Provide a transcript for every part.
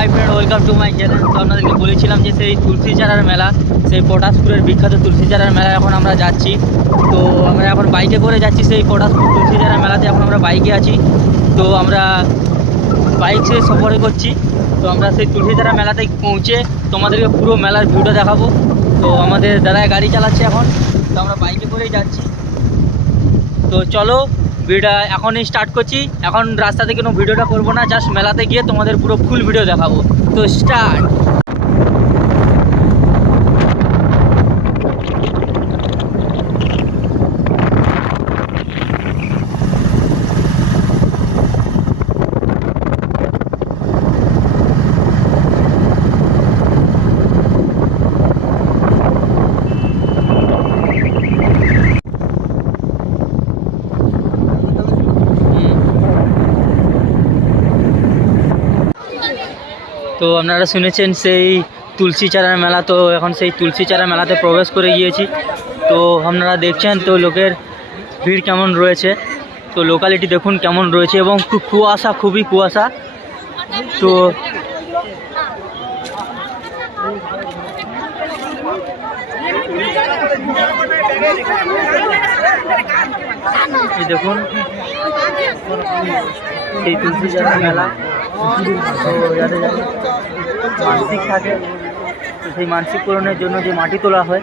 Hi friend welcome to my channel তো আপনাদেরকে বলেছিলাম যে সেই তুলসী চারার মেলা, সেই পটাশপুরের বিখ্যাত তুলসী চারার মেলা এখন আমরা যাচ্ছি। তো আমরা এখন বাইকে করে যাচ্ছি সেই পটাশপুর তুলসী চারার মেলাতে। এখন আমরা বাইকে আছি। তো আমরা বাইক সে সফরে করছি। তো আমরা সেই তুলসী চারা মেলাতে পৌঁছে তোমাদেরকে পুরো মেলার ভিউটা দেখাবো। তো আমাদের দাদায় গাড়ি চালাচ্ছে এখন। তো আমরা বাইকে করেই যাচ্ছি। তো চলো ভিডিওটা এখনই স্টার্ট করছি। এখন রাস্তাতে কোনো ভিডিওটা করব না জাস্ট মেলাতে গিয়ে তোমাদের পুরো ফুল ভিডিও দেখাবো। তো স্টার্ট তো আপনারা শুনেছেন সেই তুলসী চারার মেলা, তো এখন সেই তুলসী চারা মেলাতে প্রবেশ করে গিয়েছি। তো আপনারা দেখছেন তো লোকের ভিড় কেমন রয়েছে। তো লোকালিটি দেখুন কেমন রয়েছে এবং খুব কুয়াশা, খুবই কুয়াশা। তো দেখুন এই তুলসী চারা মেলা। তো যাদের যাদের মানসিক থাকে সেই মানসিক পূরণের জন্য যে মাটি তোলা হয়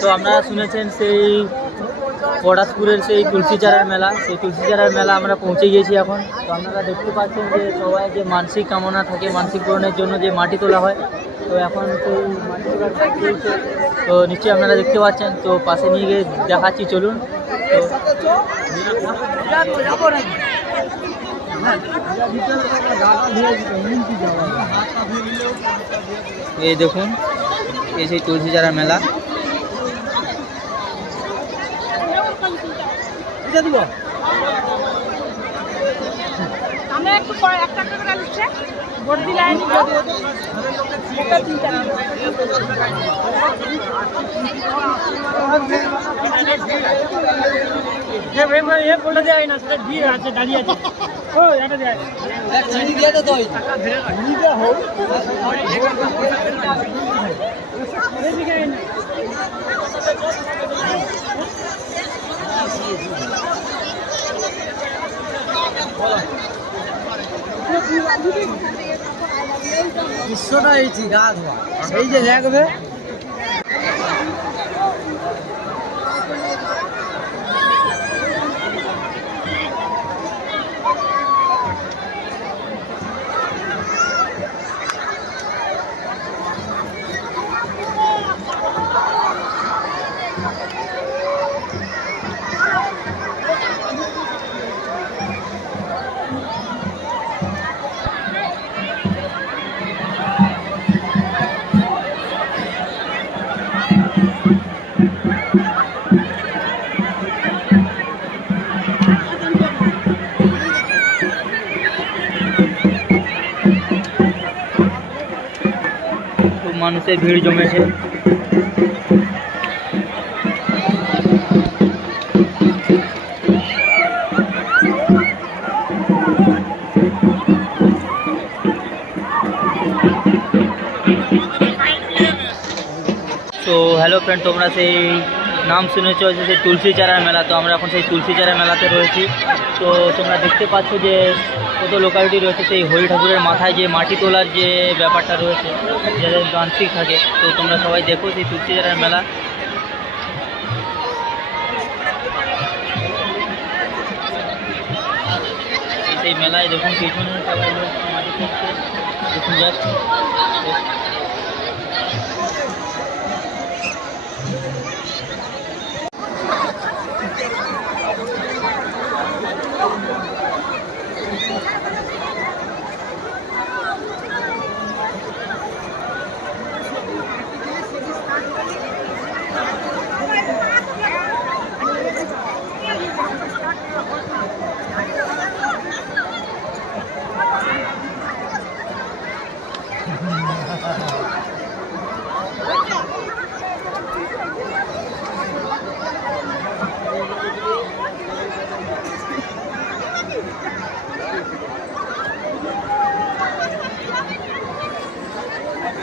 তো আপনারা শুনেছেন সেই পটাশপুরের সেই তুলসী চারার মেলা। সেই তুলসী চারার মেলা আমরা পৌঁছে গিয়েছি এখন। তো আপনারা দেখতে পাচ্ছেন যে সবাই যে মানসিক কামনা থাকে, মানসিক পূরণের জন্য যে মাটি তোলা হয়, তো এখন সেই মাটি তো নিশ্চয়ই আপনারা দেখতে পাচ্ছেন। তো পাশে নিয়ে গিয়ে দেখাচ্ছি, চলুন। এই দেখুন। এই সেই তুলসী চারা মেলা। আমরা একটু পরে একটা একটা করে লিখছে ভোট দিলে আইনি একটা তিনটা এ বলে দেয় না সেটা দিয়ে আছে দাঁড়িয়ে আছে। বিশ্বটা এইছি গা ধোয়া এই যে দেখবে মানুষের ভিড় জমেছে। তো হ্যালো ফ্রেন্ড তোমরা সেই নাম শুনেছ যে সেই তুলসী চারার মেলা। তো আমরা এখন সেই তুলসী চারা মেলাতে রয়েছি। তো তোমরা দেখতে পাচ্ছ যে কত লোকালিটি রয়েছে সেই হরি ঠাকুরের মাথায় যে মাটি তোলার যে ব্যাপারটা রয়েছে, যাদের মানসিক থাকে। তো তোমরা সবাই দেখো সেই তুলসী চারার মেলা। সেই মেলায় দেখুন পিছনে সবাই লোক মাটি তুলছে। দেখুন জাস্ট